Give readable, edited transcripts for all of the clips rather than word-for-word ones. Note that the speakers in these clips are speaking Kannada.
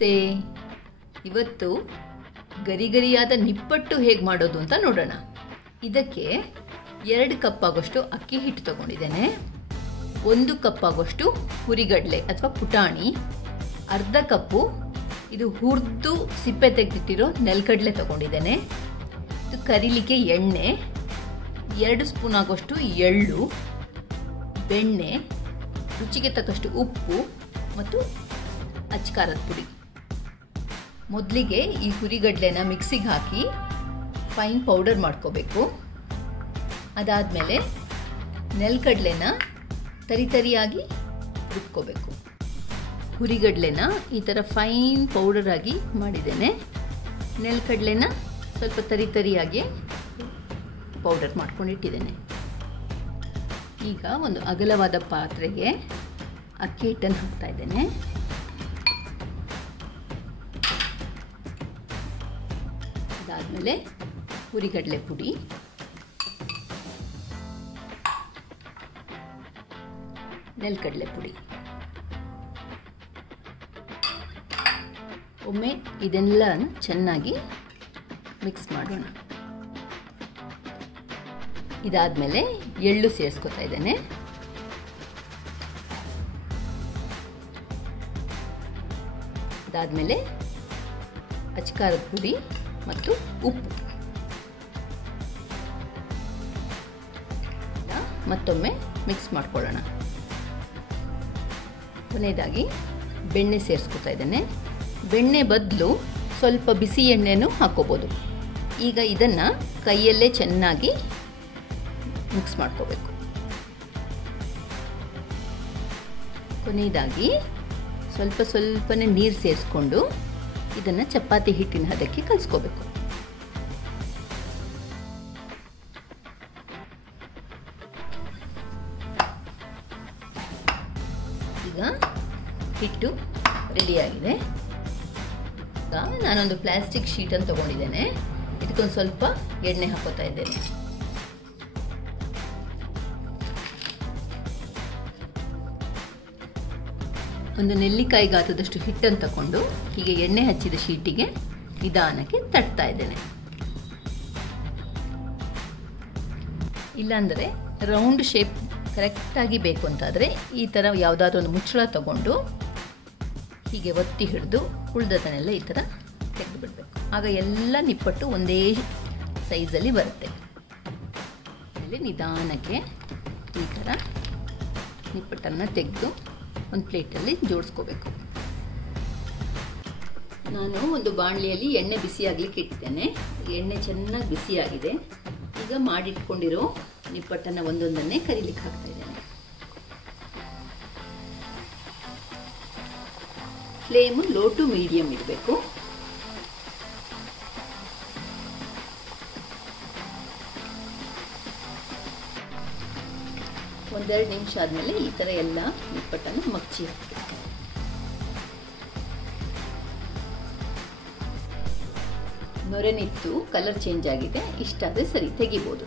ನಮಸ್ತೆ. ಇವತ್ತು ಗರಿಗರಿಯಾದ ನಿಪ್ಪಟ್ಟು ಹೇಗೆ ಮಾಡೋದು ಅಂತ ನೋಡೋಣ. ಇದಕ್ಕೆ 2 ಕಪ್ ಆಗೋಷ್ಟು ಅಕ್ಕಿ ಹಿಟ್ಟು ತಗೊಂಡಿದ್ದೇನೆ. 1 ಕಪ್ ಆಗೋಷ್ಟು ಹುರಿಗಡಲೆ ಅಥವಾ ಪುಟಾಣಿ, ಅರ್ಧ ಕಪ್ಪು ಇದು ಹುರಿದು ಸಿಪ್ಪೆ ತೆಗೆದಿಟ್ಟಿರೋ ನೆಲಗಡಲೆ ತಗೊಂಡಿದ್ದೇನೆ. ಇದು ಕರಿಲಿಕ್ಕೆ ಎಣ್ಣೆ, 2 ಸ್ಪೂನ್ ಆಗೋಷ್ಟು ಎಳ್ಳು, ಬೆಣ್ಣೆ, ರುಚಿಗೆ ತಕ್ಕಷ್ಟು ಉಪ್ಪು ಮತ್ತು ಅಚ್ಕಾರದ ಪುಡಿ. ಮೊದಲಿಗೆ ಈ ಹುರಿಗಡಲೆನ ಮಿಕ್ಸಿಗೆ ಹಾಕಿ ಫೈನ್ ಪೌಡರ್ ಮಾಡ್ಕೋಬೇಕು. ಅದಾದಮೇಲೆ ನೆಲಗಡಲೆನ ತರಿಯಾಗಿ ರುಬ್ಕೋಬೇಕು. ಹುರಿಗಡಲೆನ ಈ ಥರ ಫೈನ್ ಪೌಡರ್ ಆಗಿ ಮಾಡಿದ್ದೇನೆ. ನೆಲಗಡಲೆನ ಸ್ವಲ್ಪ ತರಿಯಾಗಿ ಪೌಡರ್ ಮಾಡ್ಕೊಂಡಿಟ್ಟಿದ್ದೇನೆ. ಈಗ ಒಂದು ಅಗಲವಾದ ಪಾತ್ರೆಗೆ ಅಕ್ಕಿ ಹಿಟ್ಟನ್ನು ಹಾಕ್ತಾ ಇದ್ದೇನೆ. ಅದಾದಮೇಲೆ ಹುರಿಗಡಲೆ ಪುಡಿ, ನೆಲಗಡಲೆ ಪುಡಿ. ಒಮ್ಮೆ ಇದೆಲ್ಲ ಚೆನ್ನಾಗಿ ಮಿಕ್ಸ್ ಮಾಡೋಣ. ಇದಾದಮೇಲೆ ಎಳ್ಳು ಸೇರಿಸ್ಕೊತಾ ಇದ್ದೇನೆ. ಅದಾದಮೇಲೆ ಅಚ್ಕಾರದ ಪುಡಿ ಮತ್ತು ಉಪ್ಪು. ಮತ್ತೊಮ್ಮೆ ಮಿಕ್ಸ್ ಮಾಡ್ಕೊಳ್ಳೋಣ. ಕೊನೆಯದಾಗಿ ಬೆಣ್ಣೆ ಸೇರಿಸ್ಕೊತಾ ಇದ್ದೇನೆ. ಬೆಣ್ಣೆ ಬದಲು ಸ್ವಲ್ಪ ಬಿಸಿ ಎಣ್ಣೆನೂ ಹಾಕೋಬೋದು. ಈಗ ಇದನ್ನು ಕೈಯಲ್ಲೇ ಚೆನ್ನಾಗಿ ಮಿಕ್ಸ್ ಮಾಡ್ಕೋಬೇಕು. ಕೊನೆಯದಾಗಿ ಸ್ವಲ್ಪನೇ ನೀರು ಸೇರಿಸ್ಕೊಂಡು ಇದನ್ನು ಚಪಾತಿ ಹಿಟ್ಟಿನ ಹದಕ್ಕೆ ಕಲಿಸ್ಕೋಬೇಕು. ಈಗ ಹಿಟ್ಟು ರೆಡಿಯಾಗಿದೆ. ಈಗ ನಾನೊಂದು ಪ್ಲಾಸ್ಟಿಕ್ ಶೀಟನ್ನು ತಗೊಂಡಿದ್ದೇನೆ. ಇದಕ್ಕೊಂದು ಸ್ವಲ್ಪ ಎಣ್ಣೆ ಹಾಕೋತಾ ಇದ್ದೇನೆ. ಒಂದು ನೆಲ್ಲಿಕಾಯಿ ಗಾತ್ರದಷ್ಟು ಹಿಟ್ಟನ್ನು ತಗೊಂಡು ಹೀಗೆ ಎಣ್ಣೆ ಹಚ್ಚಿದ ಶೀಟಿಗೆ ನಿಧಾನಕ್ಕೆ ತಟ್ತಾ ಇದ್ದೇನೆ. ಇಲ್ಲಾಂದರೆ ರೌಂಡ್ ಶೇಪ್ ಕರೆಕ್ಟಾಗಿ ಬೇಕು ಅಂತಾದರೆ ಈ ಥರ ಯಾವುದಾದ್ರೂ ಒಂದು ಮುಚ್ಚಳ ತಗೊಂಡು ಹೀಗೆ ಒತ್ತಿ ಹಿಡಿದು ಉಳಿದದನ್ನೆಲ್ಲ ಈ ಥರ ತೆಗೆದು ಬಿಡಬೇಕು. ಆಗ ಎಲ್ಲ ನಿಪ್ಪಟ್ಟು ಒಂದೇ ಸೈಜಲ್ಲಿ ಬರುತ್ತೆ. ಆಮೇಲೆ ನಿಧಾನಕ್ಕೆ ಈ ಥರ ನಿಪ್ಪಟ್ಟನ್ನು ತೆಗೆದು ಒಂದು ಪ್ಲೇಟಲ್ಲಿ ಜೋಡಿಸ್ಕೋಬೇಕು. ನಾನು ಒಂದು ಬಾಣಲಿಯಲ್ಲಿ ಎಣ್ಣೆ ಬಿಸಿಯಾಗಲಿಕ್ಕೆ ಇಟ್ಟಿದ್ದೇನೆ. ಎಣ್ಣೆ ಚೆನ್ನಾಗಿ ಬಿಸಿಯಾಗಿದೆ. ಈಗ ಮಾಡಿಟ್ಕೊಂಡಿರೋ ನಿಪ್ಪಟ್ಟನ್ನು ಒಂದೊಂದನ್ನೇ ಕರಿಲಿಕ್ಕೆ ಹಾಕ್ತಾ ಇದ್ದೇನೆ. ಫ್ಲೇಮು ಲೋ ಟು ಮೀಡಿಯಮ್ ಇರಬೇಕು. ಒಂದೆರಡು ನಿಮಿಷ ಆದಮೇಲೆ ಈ ಥರ ಎಲ್ಲ ನಿಪ್ಪಟ್ಟನ್ನು ಮಗ್ಚಿ ಹಾಕಬೇಕು. ನೊರೆ ನಿಂತು ಕಲರ್ ಚೇಂಜ್ ಆಗಿದೆ. ಇಷ್ಟಾದರೆ ಸರಿ, ತೆಗಿಬೋದು.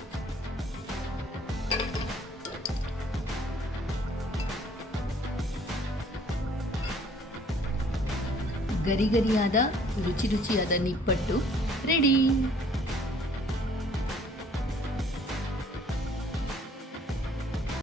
ಗರಿಗರಿಯಾದ ರುಚಿಯಾದ ನಿಪ್ಪಟ್ಟು ರೆಡಿ.